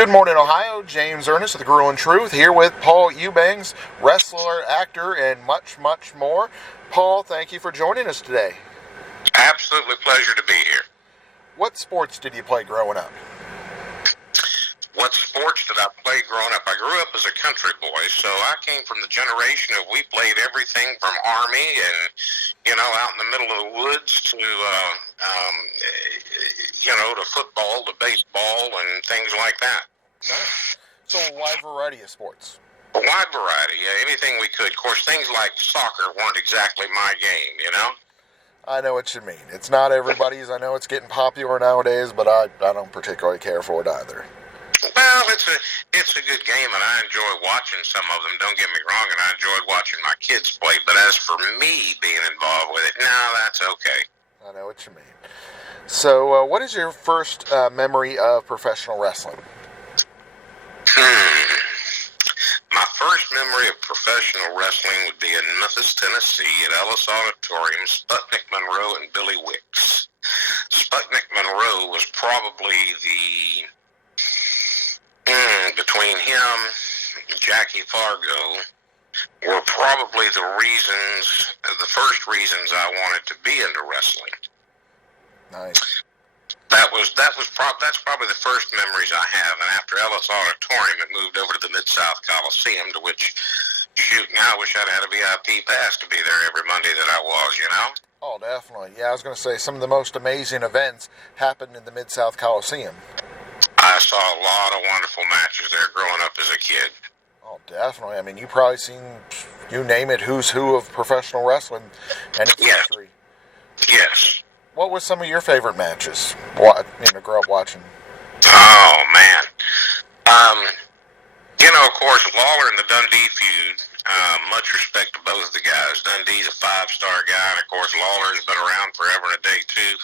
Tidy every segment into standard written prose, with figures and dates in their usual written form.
Good morning, Ohio. James Ernest of the Grueling Truth here with Paul Eubanks, wrestler, actor, and much, much more. Paul, thank you for joining us today. Absolutely pleasure to be here. What sports did you play growing up? What sports did I play growing up? I grew up as a country boy, so I came from the generation of we played everything from Army and, out in the middle of the woods to, to football, to baseball, and things like that. Nice. So a wide variety of sports. A wide variety, anything we could. Of course, things like soccer weren't exactly my game, I know what you mean. It's not everybody's. I know it's getting popular nowadays, but I don't particularly care for it either. Well, it's a good game, and I enjoy watching some of them. Don't get me wrong, and I enjoy watching my kids play. But as for me being involved with it, no, that's okay. I know what you mean. So, what is your first memory of professional wrestling? My first memory of professional wrestling would be in Memphis, Tennessee, at Ellis Auditorium, Sputnik Monroe and Billy Wicks. Sputnik Monroe was probably between him and Jackie Fargo were probably the first reasons I wanted to be into wrestling. Nice. That's probably the first memories I have. And after Ellis Auditorium, it moved over to the Mid-South Coliseum, to which, now I wish I'd had a VIP pass to be there every Monday that I was, Oh, definitely. Yeah, I was going to say some of the most amazing events happened in the Mid-South Coliseum. I saw a lot of wonderful matches there growing up as a kid. Oh, definitely. I mean, you've probably seen, you name it, who's who of professional wrestling and its history. Yes. What was some of your favorite matches? What grow up watching? Oh, man. Of course, Lawler and the Dundee feud, much respect to both the guys. Dundee's a 5-star guy, and of course, Lawler's been around forever and a day, too.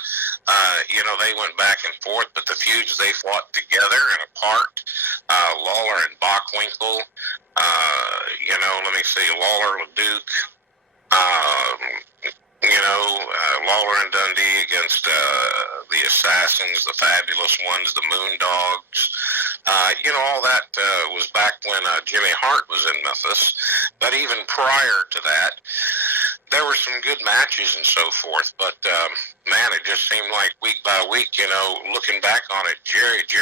They went back and forth, but the feuds they fought together and apart, Lawler and Bockwinkel, let me see, Lawler, LeDuc, Lawler and Dundee against the Assassins, the Fabulous Ones, the Moondogs. All that was back when Jimmy Hart was in Memphis. But even prior to that, there were some good matches and so forth. But, man, it just seemed like week by week, looking back on it, Jarrett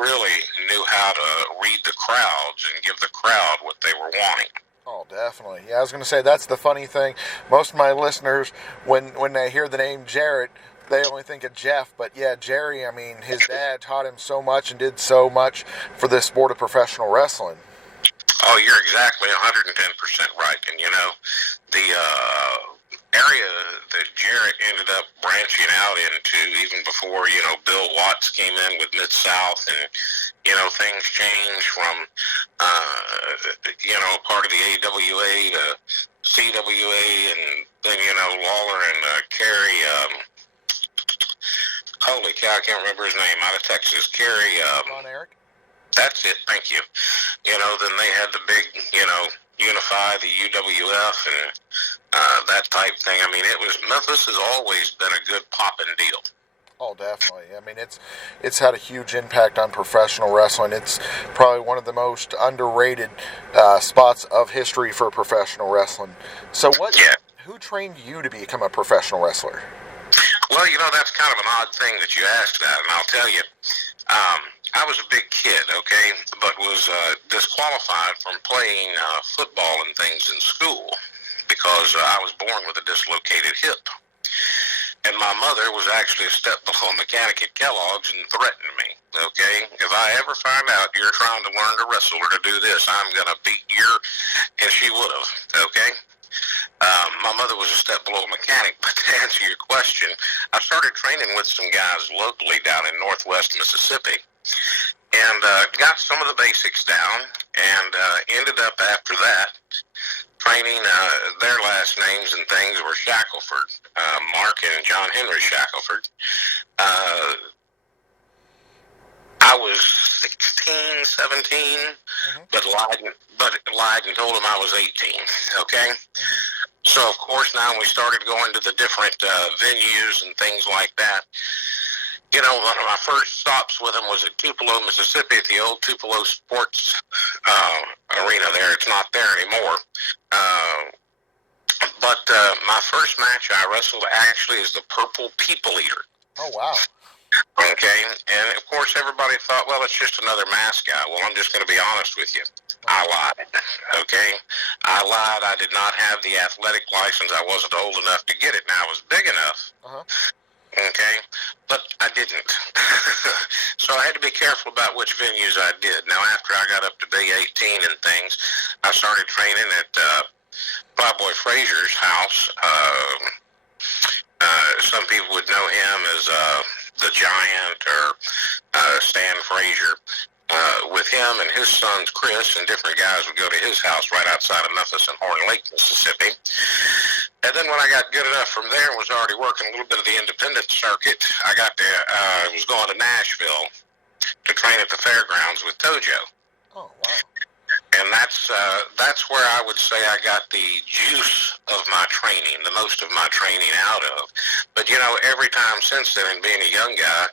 really knew how to read the crowds and give the crowd what they were wanting. Oh, definitely. Yeah, I was going to say, that's the funny thing. Most of my listeners, when they hear the name Jarrett, they only think of Jeff. But, yeah, Jerry, I mean, his dad taught him so much and did so much for the sport of professional wrestling. Oh, you're exactly 110% right. And, the area that Jarrett ended up branching out into, even before, Bill Watts came in with Mid-South and, things changed from, part of the AWA to CWA, and then, Lawler and Kerry, holy cow, I can't remember his name, out of Texas, Kerry, Ron Eric? That's it, thank you. Then they had the big, Unify, the UWF, and that type thing. I mean, Memphis has always been a good poppin' deal. Oh, definitely. I mean, it's had a huge impact on professional wrestling. It's probably one of the most underrated spots of history for professional wrestling. So who trained you to become a professional wrestler? Well, that's kind of an odd thing that you asked that, and I'll tell you, I was a big kid, okay, but was disqualified from playing football and things in school because I was born with a dislocated hip. And my mother was actually a step below mechanic at Kellogg's and threatened me, okay? If I ever find out you're trying to learn to wrestle or to do this, I'm going to beat and she would have, okay? My mother was a step below mechanic, but to answer your question, I started training with some guys locally down in northwest Mississippi and got some of the basics down and ended up after that training. Their last names and things were Shackelford, Mark and John Henry Shackelford. I was 16, 17, but lied and told him I was 18, okay? So, of course, now we started going to the different venues and things like that. One of my first stops with him was at Tupelo, Mississippi, at the old Tupelo Sports arena there. It's not there anymore. But my first match I wrestled actually is the Purple People Eater. Oh, wow. Okay, and of course everybody thought, well, it's just another mask guy. Well, I'm just going to be honest with you. I lied, okay? I lied. I did not have the athletic license. I wasn't old enough to get it. Now, I was big enough, okay, but I didn't. So I had to be careful about which venues I did. Now, after I got up to be 18 and things, I started training at Playboy Frazier's house. Some people would know him as the Giant or Stan Frazier. With him and his sons, Chris, and different guys would go to his house right outside of Memphis in Horn Lake, Mississippi. And then when I got good enough from there and was already working a little bit of the independent circuit, I was going to Nashville to train at the fairgrounds with Tojo. Oh, wow. And that's where I would say I got the juice of my training, the most of my training out of. But, every time since then, and being a young guy,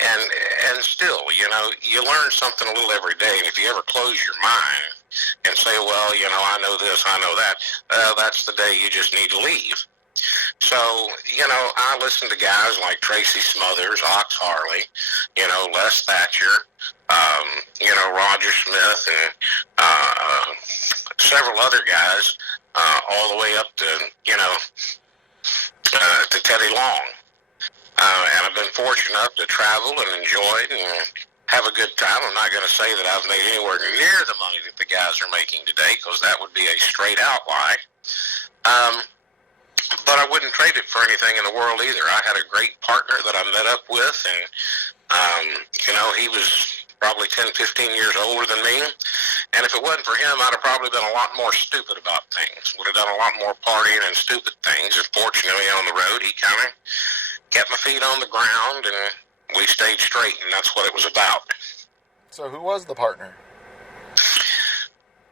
and still, you learn something a little every day. And if you ever close your mind and say, well, I know this, I know that, that's the day you just need to leave. So, I listen to guys like Tracy Smothers, Ox Harley, Les Thatcher, Roger Smith, and several other guys, all the way up to, to Teddy Long. And I've been fortunate enough to travel and enjoy it and have a good time. I'm not going to say that I've made anywhere near the money that the guys are making today, because that would be a straight out lie. But I wouldn't trade it for anything in the world either. I had a great partner that I met up with, and, he was probably 10, 15 years older than me. And if it wasn't for him, I'd have probably been a lot more stupid about things. Would have done a lot more partying and stupid things. And fortunately, on the road, he kind of kept my feet on the ground, and we stayed straight, and that's what it was about. So who was the partner?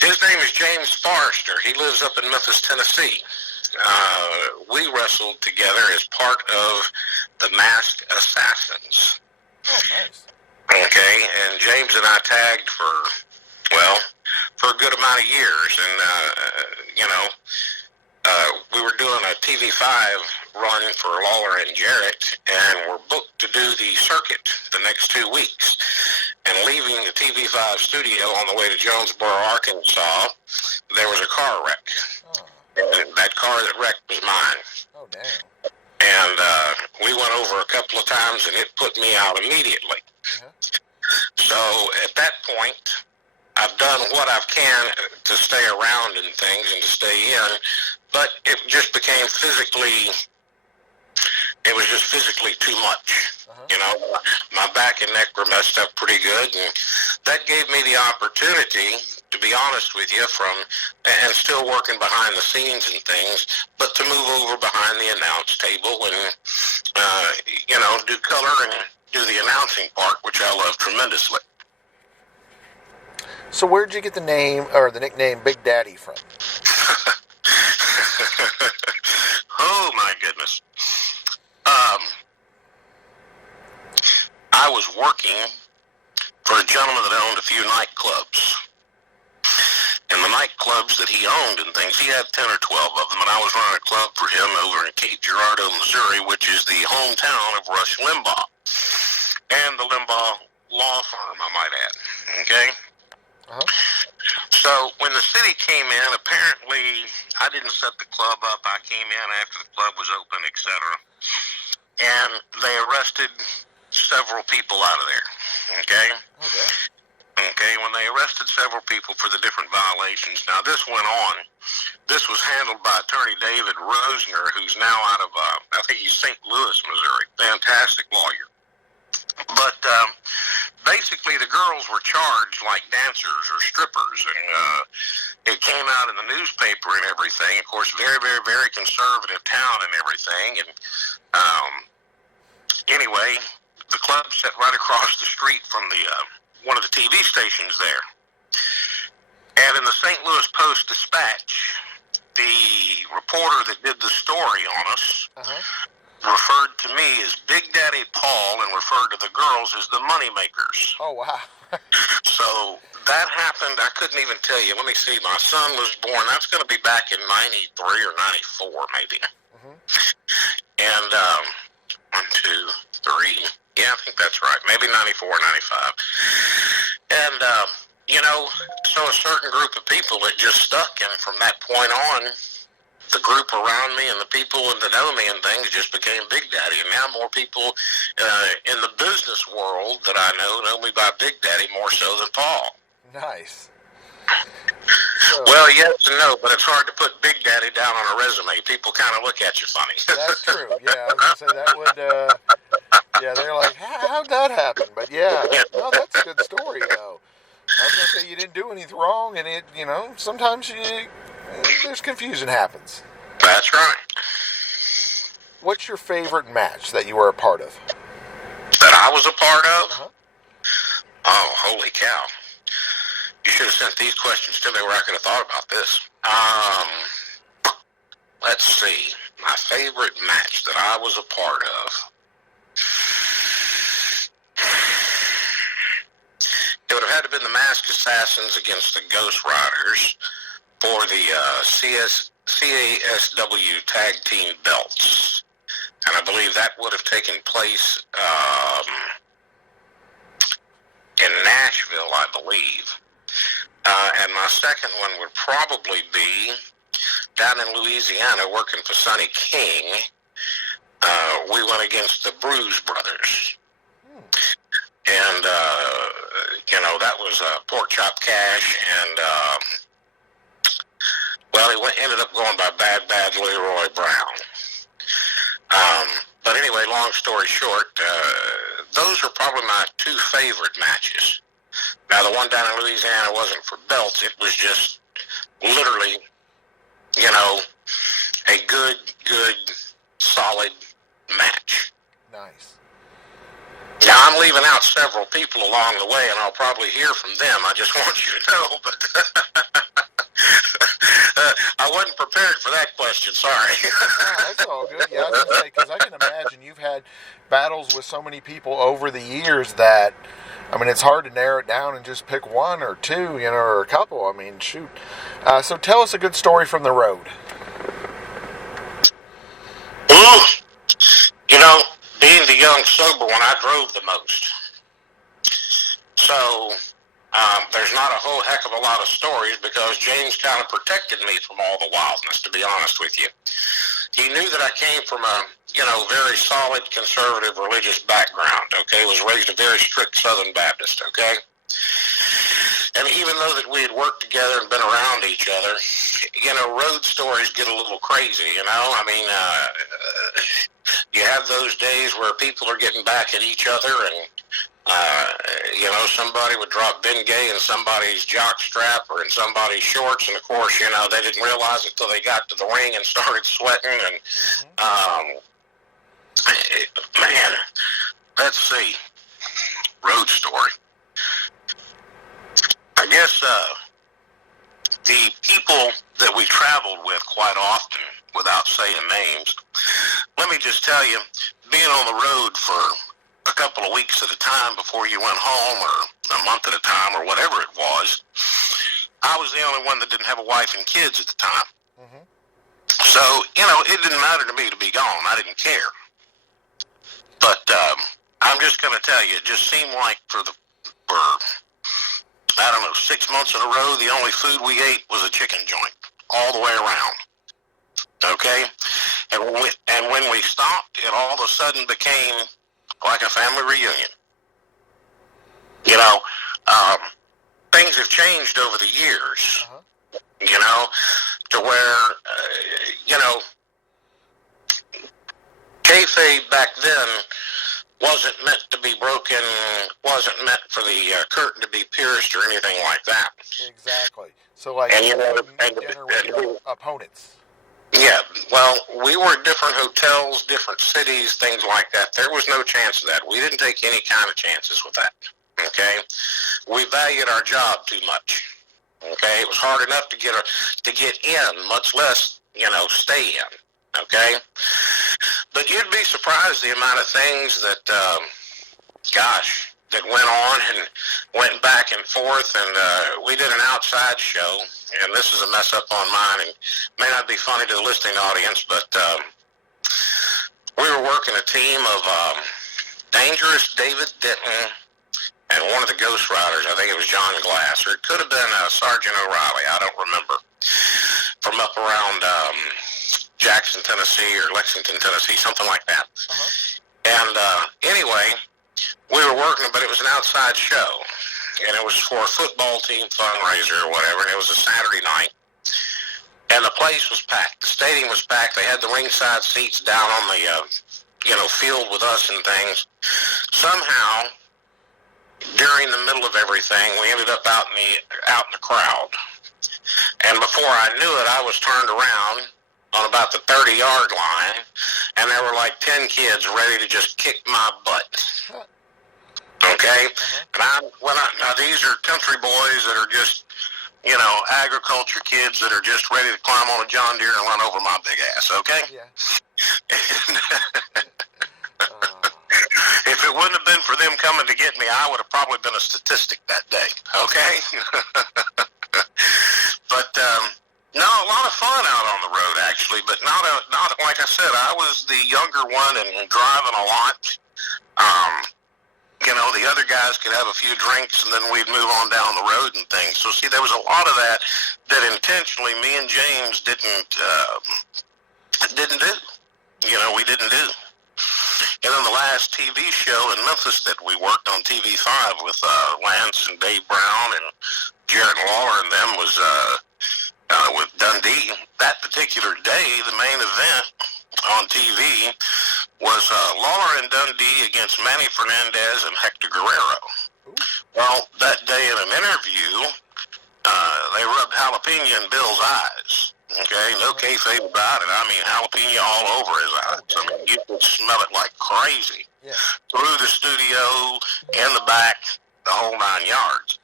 His name is James Forrester. He lives up in Memphis, Tennessee. We wrestled together as part of the Masked Assassins. Oh, nice. Okay, and James and I tagged for a good amount of years, and, we were doing a TV5 run for Lawler and Jarrett, and we're booked to do the circuit the next 2 weeks. And leaving the TV5 studio on the way to Jonesboro, Arkansas, there was a car wreck. Oh. And that car that wrecked was mine. Oh, damn. And we went over a couple of times, and it put me out immediately. So at that point, I've done what I can to stay around and things and to stay in, but it just became physically too much. My back and neck were messed up pretty good, and that gave me the opportunity, to be honest with you, and still working behind the scenes and things, but to move over behind the announce table and, do color and do the announcing part, which I love tremendously. So where'd you get the name, or the nickname, Big Daddy from? Oh, my goodness. I was working for a gentleman that owned a few nightclubs. And the nightclubs that he owned and things, he had 10 or 12 of them, and I was running a club for him over in Cape Girardeau, Missouri, which is the hometown of Rush Limbaugh. And the Limbaugh law firm, I might add. Okay? So when the city came in, apparently I didn't set the club up. I came in after the club was open, etc. And they arrested several people out of there. Okay? Okay, when they arrested several people for the different violations. Now, this went on. This was handled by Attorney David Rosner, who's now out of, I think he's St. Louis, Missouri. Fantastic lawyer. But basically, the girls were charged like dancers or strippers, and it came out in the newspaper and everything. Of course, very, very, very conservative town and everything. And anyway, the club sat right across the street from the one of the TV stations there. And in the St. Louis Post-Dispatch, the reporter that did the story on us referred to me as Big Daddy Paul and referred to the girls as the Money Makers. Oh, wow. So that happened. I couldn't even tell you. Let me see. My son was born. That's going to be back in 93 or 94, maybe. Mm-hmm. And 1, 2, 3. Yeah, I think that's right. Maybe 94, 95. And, so a certain group of people that just stuck. And from that point on, the group around me and the people that know me and things just became Big Daddy. And now more people in the business world that I know me by Big Daddy more so than Paul. Nice. So, well, yes and no, but it's hard to put Big Daddy down on a resume. People kind of look at you funny. That's true. Yeah, I was going to say that would, they're like, how'd that happen? But yeah, no, that's a good story, though. I was going to say you didn't do anything wrong, and it, sometimes there's confusion happens. That's right. What's your favorite match that you were a part of? That I was a part of? Uh-huh. Oh, holy cow. You should have sent these questions to me where I could have thought about this. Let's see. My favorite match that I was a part of. It would have had to have been the Masked Assassins against the Ghost Riders for the CASW Tag Team belts. And I believe that would have taken place in Nashville, I believe. And my second one would probably be down in Louisiana working for Sonny King. We went against the Bruise Brothers. And, that was Pork Chop Cash, and, he ended up going by Bad Leroy Brown. But anyway, long story short, those are probably my two favorite matches. Now, the one down in Louisiana wasn't for belts. It was just literally, a good, solid match. Nice. Now, I'm leaving out several people along the way, and I'll probably hear from them. I just want you to know, but I wasn't prepared for that question. Sorry. No, that's all good. Yeah, I was going to say, because I can imagine you've had battles with so many people over the years that, it's hard to narrow it down and just pick one or two, or a couple. Shoot. So tell us a good story from the road. Being the young sober one, I drove the most. So, there's not a whole heck of a lot of stories because James kind of protected me from all the wildness, to be honest with you. He knew that I came from a, very solid conservative religious background, okay? Was raised a very strict Southern Baptist, okay? And even though that we had worked together and been around each other, road stories get a little crazy, you have those days where people are getting back at each other and, somebody would drop Bengay in somebody's jock strap or in somebody's shorts, and of course, they didn't realize it till they got to the ring and started sweating, and, man, let's see, road story. I guess, the people that we traveled with quite often, without saying names, let me just tell you, being on the road for a couple of weeks at a time before you went home, or a month at a time, or whatever it was, I was the only one that didn't have a wife and kids at the time. Mm-hmm. So, it didn't matter to me to be gone. I didn't care. But I'm just going to tell you, it just seemed like for 6 months in a row, the only food we ate was a chicken joint, all the way around. Okay? And when we stopped, it all of a sudden became like a family reunion. Things have changed over the years, to where, kayfabe back then wasn't meant to be broken, wasn't meant for the curtain to be pierced or anything like that. Exactly. So, like, and, dinner with your opponents. Yeah, well, we were at different hotels, different cities, things like that. There was no chance of that. We didn't take any kind of chances with that, okay? We valued our job too much, okay? It was hard enough to get in, much less, stay in, okay? But you'd be surprised the amount of things that, that went on and went back and forth. And we did an outside show, and this is a mess up on mine, and may not be funny to the listening audience, but we were working a team of Dangerous David Denton and one of the Ghost Riders. I think it was John Glass, or it could have been Sergeant O'Reilly. I don't remember. From up around Jackson, Tennessee, or Lexington, Tennessee, something like that. And anyway, we were working, but it was an outside show, and it was for a football team fundraiser or whatever, and it was a Saturday night, and the place was packed. The stadium was packed. They had the ringside seats down on the field with us and things. Somehow, during the middle of everything, we ended up out in the crowd, and before I knew it, I was turned around on about the 30-yard line, and there were like 10 kids ready to just kick my butt. Okay? And now these are country boys that are just, agriculture kids that are just ready to climb on a John Deere and run over my big ass, okay? Yeah. If it wouldn't have been for them coming to get me, I would have probably been a statistic that day, okay? But, no, a lot of fun out on the road, actually, but not like I said, I was the younger one and driving a lot. The other guys could have a few drinks and then we'd move on down the road and things. So, see, there was a lot of that intentionally me and James didn't do. We didn't do. And then the last TV show in Memphis that we worked on TV5 with Lance and Dave Brown and Jarrett Lawler and them was with Dundee. That particular day, the main event on TV was Lawler and Dundee against Manny Fernandez and Hector Guerrero. Well, that day in an interview, they rubbed jalapeno in Bill's eyes. Okay, no kayfabe about it. I mean, jalapeno all over his eyes. I mean, you could smell it like crazy. Yeah. Through the studio, in the back, the whole 9 yards.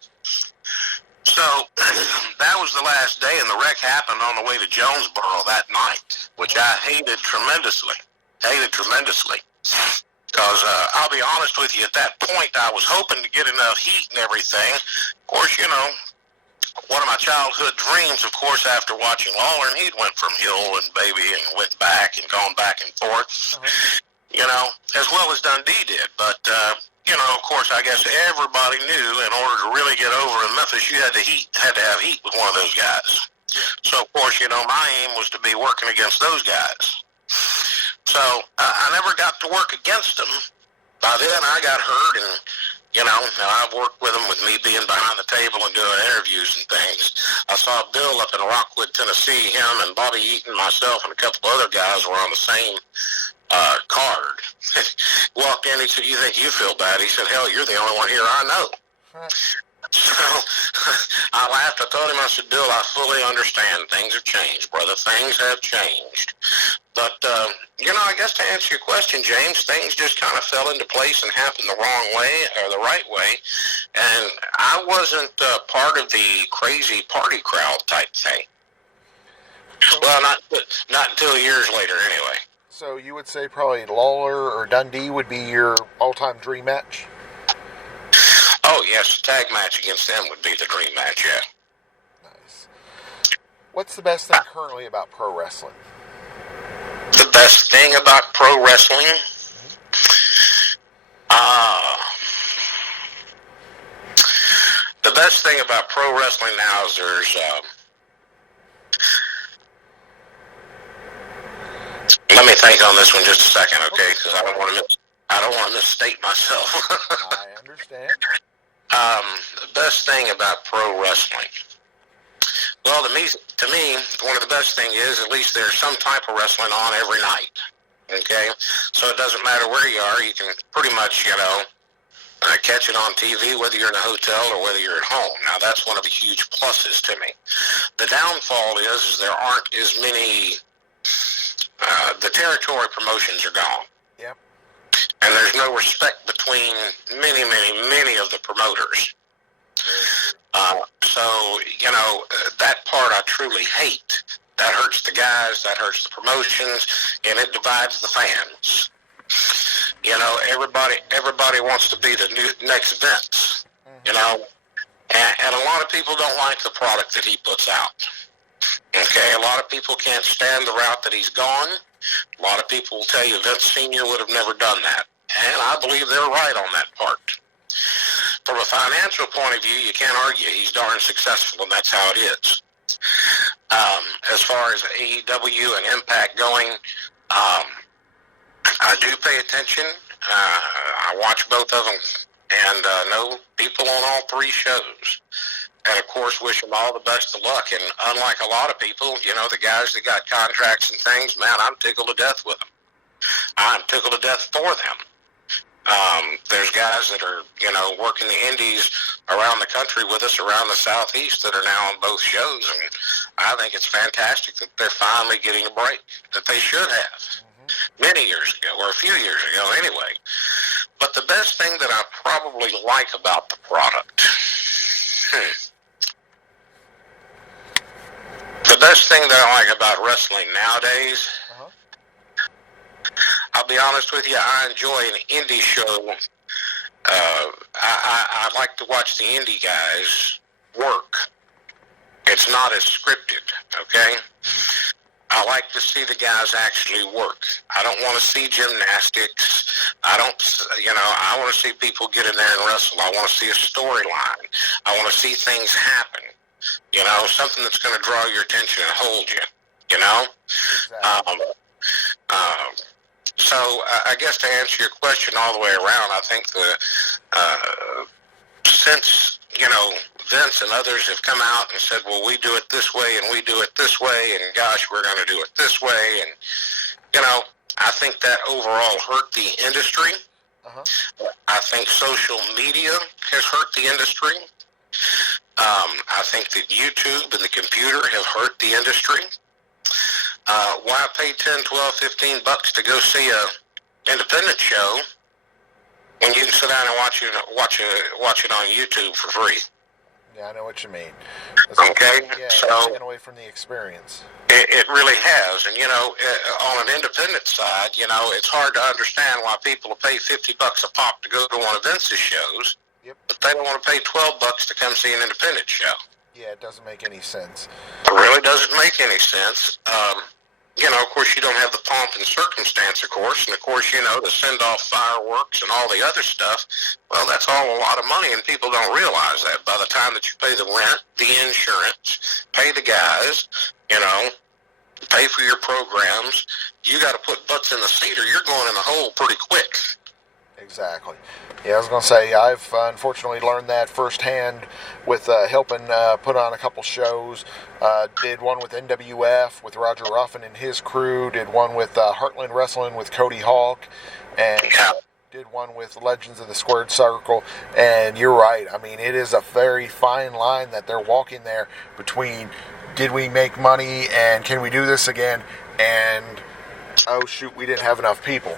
So, that was the last day, and the wreck happened on the way to Jonesboro that night, which I hated tremendously. Because, I'll be honest with you, at that point, I was hoping to get enough heat and everything. Of course, one of my childhood dreams, of course, after watching Lawler, and he went from Hill and Baby and went back and gone back and forth, as well as Dundee did. But, of course, I guess everybody knew in order to really get over in Memphis, you had to have heat with one of those guys. So, of course, my aim was to be working against those guys. So, I never got to work against them. By then, I got hurt, and, now I've worked with them with me being behind the table and doing interviews and things. I saw Bill up in Rockwood, Tennessee. Him and Bobby Eaton, myself, and a couple other guys were on the same card. Walked in, he said, "You think you feel bad?" He said, "Hell, you're the only one here I know." Right. So I laughed. I told him, I said, "Bill, I fully understand. Things have changed, brother. Things have changed." But, I guess to answer your question, James, things just kind of fell into place and happened the wrong way or the right way. And I wasn't part of the crazy party crowd type thing. Well, not until years later, anyway. So you would say probably Lawler or Dundee would be your all-time dream match? Oh, yes, a tag match against them would be the dream match, yeah. Nice. What's the best thing currently about pro wrestling? The best thing about pro wrestling? The best thing about pro wrestling now is there's... let me think on this one just a second, okay? Because I don't want to misstate myself. I understand. The best thing about pro wrestling. Well, to me, one of the best things is at least there's some type of wrestling on every night. Okay? So it doesn't matter where you are. You can pretty much, catch it on TV, whether you're in a hotel or whether you're at home. Now, that's one of the huge pluses to me. The downfall is there aren't as many... the territory promotions are gone. Yep. And there's no respect between many, many, many of the promoters. So, that part I truly hate. That hurts the guys, that hurts the promotions, and it divides the fans. You know, everybody wants to be the next Vince, you know, and a lot of people don't like the product that he puts out. Okay, a lot of people can't stand the route that he's gone. A lot of people will tell you Vince Sr. would have never done that, and I believe they're right on that part. From a financial point of view, you can't argue. He's darn successful, and that's how it is. As far as AEW and Impact going, I do pay attention. I watch both of them, and know people on all three shows. And, of course, wish them all the best of luck. And unlike a lot of people, you know, the guys that got contracts and things, man, I'm tickled to death with them. I'm tickled to death for them. There's guys that are, you know, working the indies around the country with us, around the Southeast, that are now on both shows. And I think it's fantastic that they're finally getting a break that they should have many years ago, or a few years ago anyway. But the best thing that I probably like about the product, the best thing that I like about wrestling nowadays, I'll be honest with you, I enjoy an indie show. I like to watch the indie guys work. It's not as scripted, okay? I like to see the guys actually work. I don't want to see gymnastics. I want to see people get in there and wrestle. I want to see a storyline. I want to see things happen. You know, something that's going to draw your attention and hold you, you know? Exactly. So I guess to answer your question all the way around, I think since, you know, Vince and others have come out and said, well, we do it this way and we do it this way, and gosh, we're going to do it this way. And, you know, I think that overall hurt the industry. I think social media has hurt the industry. I think that YouTube and the computer have hurt the industry. Why pay $10, $12, $15 to go see a independent show when you can sit down and watch it on YouTube for free? Yeah, I know what you mean. Okay, so taken away from the experience. It really has, and you know, on an independent side, you know, it's hard to understand why people will pay $50 a pop to go to one of Vince's shows, but they don't want to pay $12 to come see an independent show. Yeah, it doesn't make any sense. It really doesn't make any sense. You know, of course, you don't have the pomp and circumstance, of course, and of course, you know, to send off fireworks and all the other stuff, well, that's all a lot of money, and people don't realize that. By the time that you pay the rent, the insurance, pay the guys, you know, pay for your programs, you got to put butts in the seat or you're going in the hole pretty quick. Exactly. Yeah, I was going to say, I've unfortunately learned that firsthand with helping put on a couple shows. Did one with NWF with Roger Ruffin and his crew. Did one with Heartland Wrestling with Cody Hawk. And did one with Legends of the Squared Circle. And you're right. I mean, it is a very fine line that they're walking there between did we make money and can we do this again? And, oh, shoot, we didn't have enough people.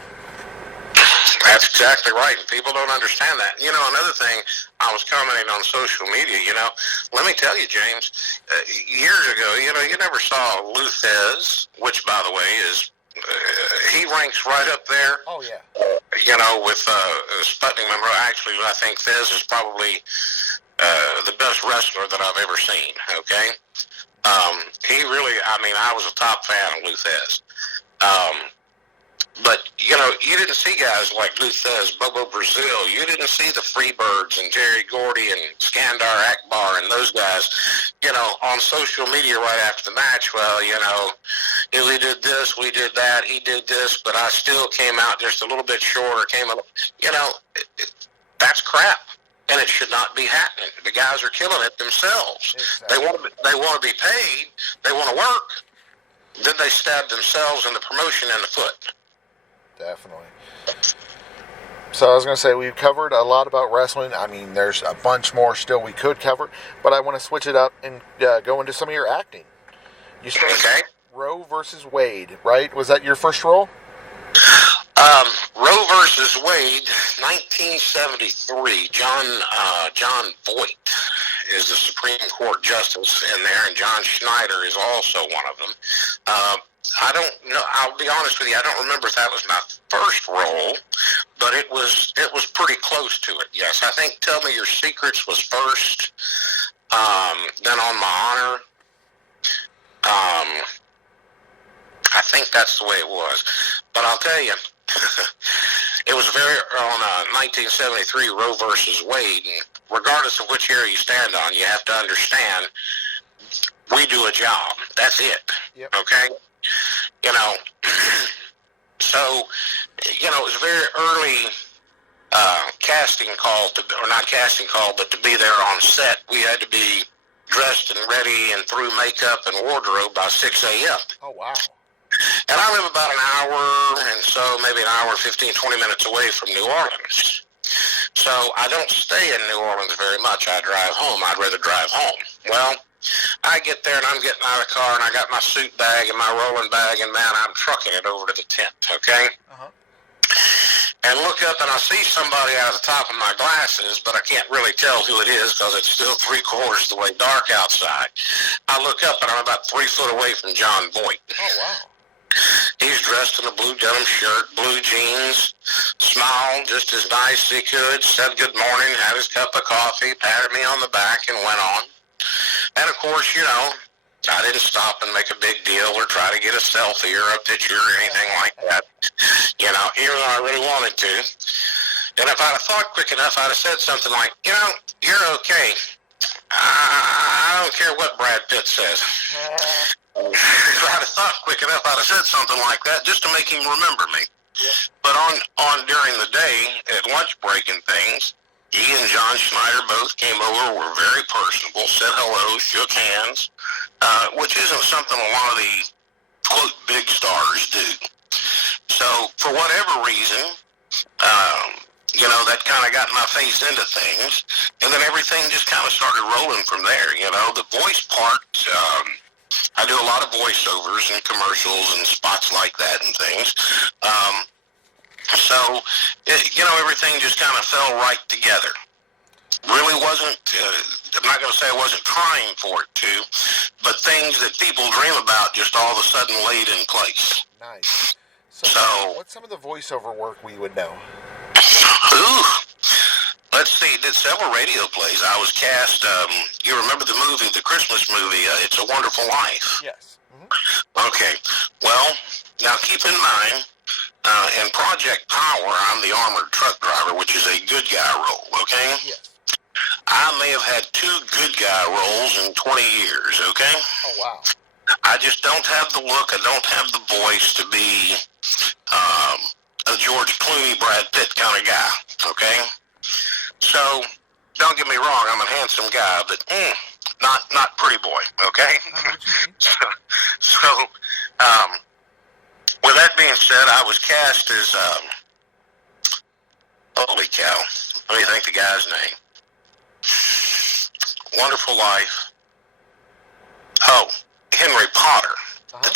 That's exactly right. People don't understand that. You know, another thing, I was commenting on social media, you know, let me tell you, James, years ago, you know, you never saw Luthez, which, by the way, is, he ranks right up there. Oh, yeah. You know, with Sputnik Monroe. Actually, I think Thez is probably the best wrestler that I've ever seen, okay? He really, I mean, I was a top fan of Luthez. But, you know, you didn't see guys like Luthez, Bobo Brazil. You didn't see the Freebirds and Terry Gordy and Skandar Akbar and those guys, you know, on social media right after the match. Well, you know, we did this, we did that, he did this, but I still came out just a little bit short or came up. You know, that's crap. And it should not be happening. The guys are killing it themselves. Exactly. They want to be paid. They want to work. Then they stab themselves and the promotion in the foot. Definitely. So I was going to say, we've covered a lot about wrestling. I mean, there's a bunch more still we could cover, but I want to switch it up and go into some of your acting. You started Roe versus Wade, right? Was that your first role? Roe versus Wade, 1973. John Voight is the Supreme Court justice in there, and John Schneider is also one of them. I don't know. I'll be honest with you. I don't remember if that was my first role, but it was pretty close to it. Yes, I think Tell Me Your Secrets was first. Then On My Honor. I think that's the way it was. But I'll tell you, it was on 1973 Roe versus Wade. And regardless of which area you stand on, you have to understand we do a job. That's it. Yep. Okay? So, it was a very early casting call, or not casting call, but to be there on set. We had to be dressed and ready and through makeup and wardrobe by 6 a.m. Oh, wow. And I live about an hour and so, maybe an hour, 15, 20 minutes away from New Orleans. So I don't stay in New Orleans very much. I drive home. I'd rather drive home. Well, I get there and I'm getting out of the car and I got my suit bag and my rolling bag and, man, I'm trucking it over to the tent, okay? Uh-huh. And look up and I see somebody out of the top of my glasses, but I can't really tell who it is because it's still 3/4 the way dark outside. I look up and I'm about 3 foot away from John Voight. Oh, wow. He's dressed in a blue denim shirt, blue jeans, smiled just as nice as he could, said good morning, had his cup of coffee, patted me on the back, and went on. And, of course, I didn't stop and make a big deal or try to get a selfie or a picture or anything like that, even though I really wanted to. And if I'd have thought quick enough, I'd have said something like, you're okay. I don't care what Brad Pitt says. If I'd have thought quick enough, I'd have said something like that just to make him remember me. Yeah. But on during the day, at lunch break and things, he and John Schneider both came over, were very personable, said hello, shook hands, which isn't something a lot of the, quote, big stars do. So, for whatever reason, that kind of got my face into things, and then everything just kind of started rolling from there. The voice part, I do a lot of voiceovers and commercials and spots like that and things. So, everything just kind of fell right together. Really wasn't, I'm not going to say I wasn't trying for it to, but things that people dream about just all of a sudden laid in place. Nice. So what's some of the voiceover work we would know? Let's see, did several radio plays. I was cast, you remember the movie, the Christmas movie, It's a Wonderful Life? Yes. Mm-hmm. Okay. Well, now keep in mind, in Project Power, I'm the armored truck driver, which is a good guy role, okay? Yes. I may have had 2 good guy roles in 20 years, okay? Oh, wow. I just don't have the look, I don't have the voice to be a George Clooney, Brad Pitt kind of guy, okay? So, don't get me wrong, I'm a handsome guy, but not pretty boy, okay? So, with that being said, I was cast as, holy cow, let me think the guy's name. Wonderful Life. Oh, Henry Potter, the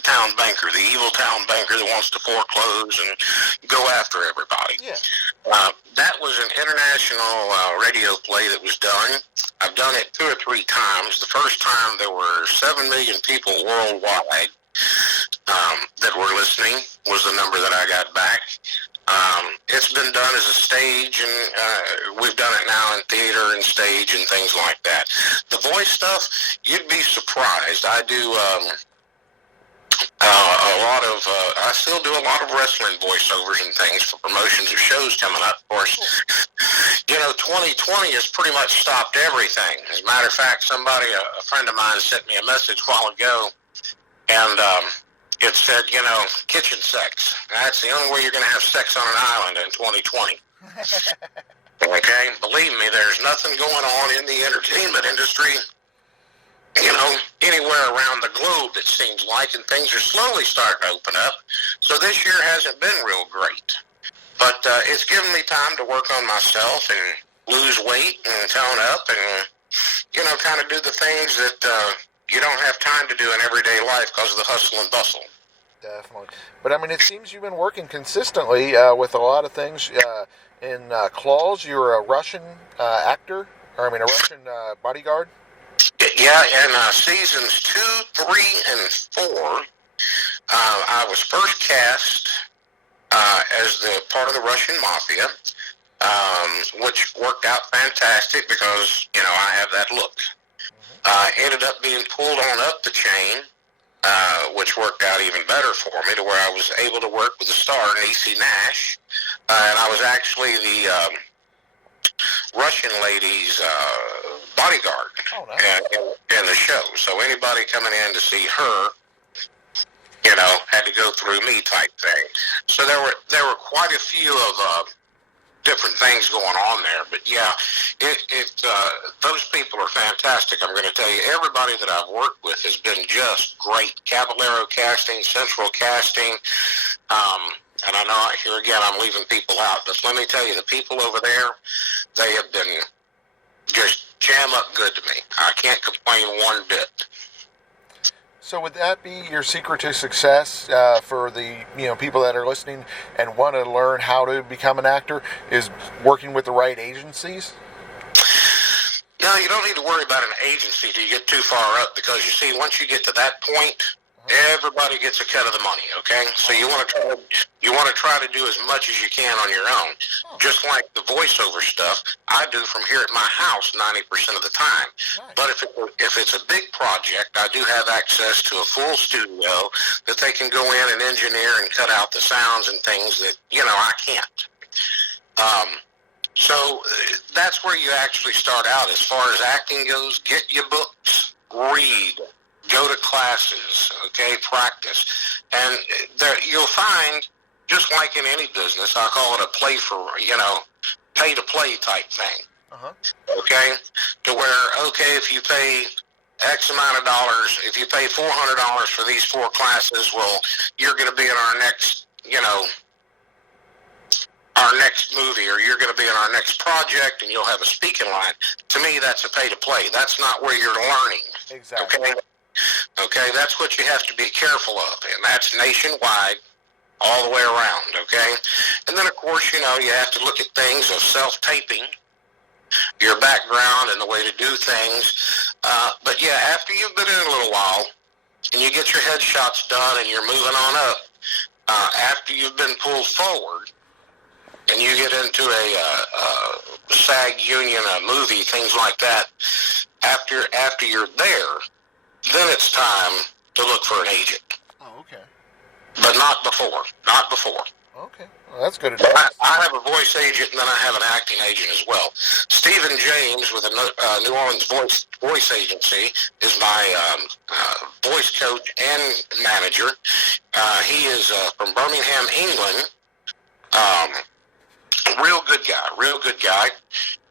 town banker, the evil town banker that wants to foreclose and go after everybody. Yeah. That was an international radio play that was done. I've done it 2 or 3 times. The first time there were 7 million people worldwide that were listening was the number that I got back. It's been done as a stage, and we've done it now in theater and stage and things like that. The voice stuff, you'd be surprised. I do I still do a lot of wrestling voiceovers and things for promotions of shows coming up. Of course, 2020 has pretty much stopped everything. As a matter of fact, a friend of mine sent me a message a while ago, and it said, kitchen sex. That's the only way you're going to have sex on an island in 2020. Okay? Believe me, there's nothing going on in the entertainment industry, anywhere around the globe, it seems like, and things are slowly starting to open up. So this year hasn't been real great. But it's given me time to work on myself and lose weight and tone up and, kind of do the things that you don't have time to do in everyday life because of the hustle and bustle. Definitely. But, it seems you've been working consistently with a lot of things. In Claws, you're a Russian actor. Or, I mean, a Russian bodyguard? Yeah, in seasons 2, 3, and 4, I was first cast as the part of the Russian mafia, which worked out fantastic because, I have that look. Ended up being pulled on up the chain, which worked out even better for me, to where I was able to work with the star, Niecy Nash, and I was actually the Russian lady's bodyguard in the show. So anybody coming in to see her, had to go through me type thing. So there were quite a few of different things going on there. But yeah, those people are fantastic. I'm going to tell you, everybody that I've worked with has been just great. Caballero Casting, Central Casting, and I know here again I'm leaving people out, but let me tell you, the people over there, they have been just jam up good to me. I can't complain one bit. So would that be your secret to success for the people that are listening and want to learn how to become an actor, is working with the right agencies? No, you don't need to worry about an agency till you get too far up, because you see, once you get to that point, everybody gets a cut of the money. Okay, so you want to try to do as much as you can on your own. Just like the voiceover stuff, I do from here at my house 90% of the time. Nice. But if it's a big project, I do have access to a full studio that they can go in and engineer and cut out the sounds and things that I can't. So that's where you actually start out as far as acting goes. Get your books, read. Go to classes, okay, practice. And there you'll find, just like in any business, I call it a pay to play type thing. Okay? To where, okay, if you pay X amount of dollars, if you pay $400 for these 4 classes, well, you're going to be in our next, our next movie, or you're going to be in our next project, and you'll have a speaking line. To me, that's a pay to play. That's not where you're learning. Exactly. Okay, that's what you have to be careful of, and that's nationwide, all the way around, okay? And then, of course, you have to look at things of self-taping, your background and the way to do things. But, yeah, after you've been in a little while, and you get your headshots done and you're moving on up, after you've been pulled forward, and you get into a SAG union, a movie, things like that, after you're there, then it's time to look for an agent. Oh, okay. But not before. Not before. Okay. Well, that's good advice. I have a voice agent, and then I have an acting agent as well. Stephen James with the New Orleans voice agency is my voice coach and manager. He is from Birmingham, England. Real good guy.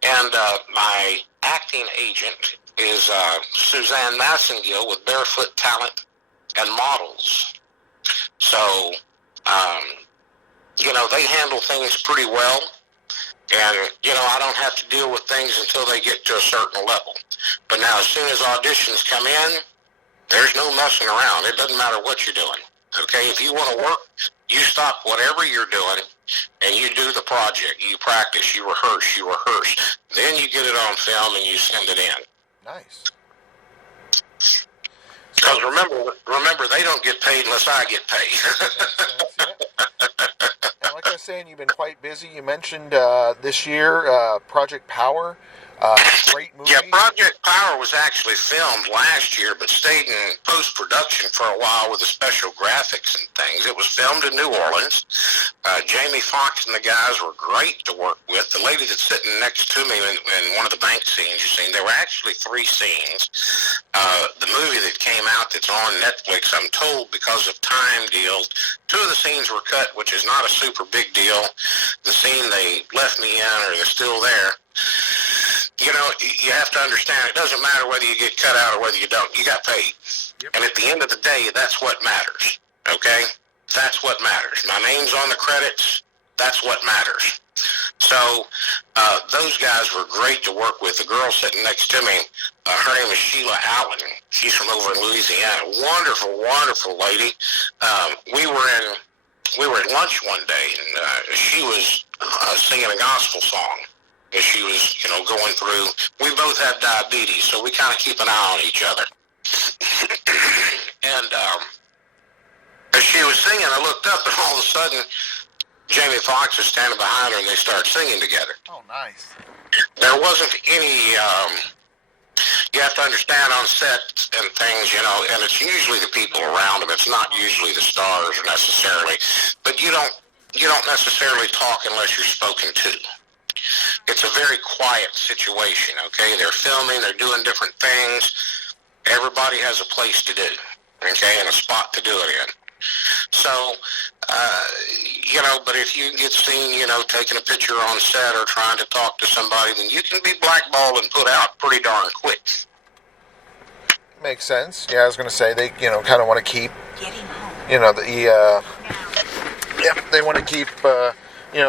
And my acting agent is Suzanne Massengill with Barefoot Talent and Models. So, they handle things pretty well. And, I don't have to deal with things until they get to a certain level. But now, as soon as auditions come in, there's no messing around. It doesn't matter what you're doing. Okay, if you want to work, you stop whatever you're doing, and you do the project. You practice, you rehearse. Then you get it on film and you send it in. Nice. Because remember, they don't get paid unless I get paid. And like I was saying, you've been quite busy. You mentioned this year Project Power. Great movie. Yeah, Project Power was actually filmed last year, but stayed in post-production for a while with the special graphics and things. It was filmed in New Orleans. Jamie Foxx and the guys were great to work with. The lady that's sitting next to me in one of the bank scenes you've seen, there were actually 3 scenes. The movie that came out that's on Netflix, I'm told because of time deals, 2 of the scenes were cut, which is not a super big deal. The scene they left me in, or they're still there. You have to understand, it doesn't matter whether you get cut out or whether you don't. You got paid. Yep. And at the end of the day, that's what matters. Okay? That's what matters. My name's on the credits. That's what matters. So, those guys were great to work with. The girl sitting next to me, her name is Sheila Allen. She's from over in Louisiana. Wonderful, wonderful lady. We were at lunch one day, and she was singing a gospel song. as she was, going through. We both have diabetes, so we kind of keep an eye on each other. And as she was singing, I looked up, and all of a sudden, Jamie Foxx was standing behind her, and they started singing together. Oh, nice. There wasn't any, you have to understand on set and things, and it's usually the people around them. It's not usually the stars necessarily, but you don't necessarily talk unless you're spoken to. It's a very quiet situation, okay? They're filming, they're doing different things. Everybody has a place to do, okay, and a spot to do it in. So, but if you get seen, taking a picture on set or trying to talk to somebody, then you can be blackballed and put out pretty darn quick. Makes sense. Yeah, I was going to say, they, kind of want to keep, they want to keep,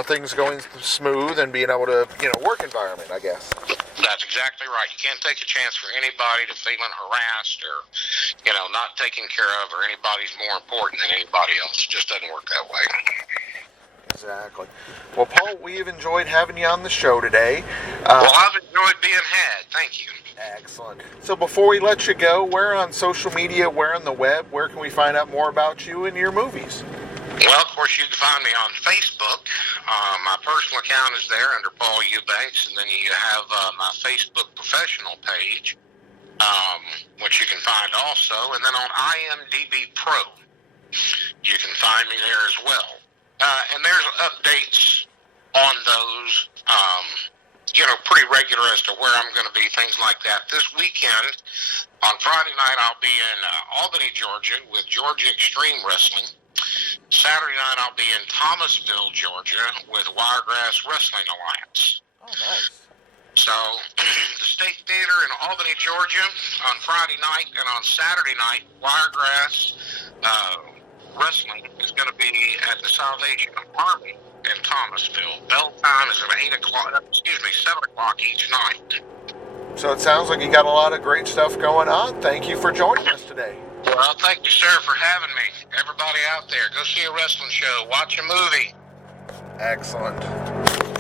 things going smooth and being able to, work environment, I guess. That's exactly right. You can't take a chance for anybody to feeling harassed or, not taken care of, or anybody's more important than anybody else. It just doesn't work that way. Exactly. Well, Paul, we've enjoyed having you on the show today. Well, I've enjoyed being had. Thank you. Excellent. So before we let you go, where on social media, where on the web, where can we find out more about you and your movies? Well, of course, you can find me on Facebook. My personal account is there under Paul Eubanks, and then you have my Facebook professional page, which you can find also, and then on IMDb Pro, you can find me there as well. And there's updates on those, pretty regular as to where I'm going to be, things like that. This weekend, on Friday night, I'll be in Albany, Georgia, with Georgia Extreme Wrestling. Saturday night, I'll be in Thomasville, Georgia, with Wiregrass Wrestling Alliance. Oh, nice. So, the State Theater in Albany, Georgia, on Friday night, and on Saturday night, Wiregrass Wrestling is going to be at the Salvation Army in Thomasville. Bell time is at 7 o'clock each night. So it sounds like you got a lot of great stuff going on. Thank you for joining us today. Well, thank you, sir, for having me. Everybody out there, go see a wrestling show. Watch a movie. Excellent.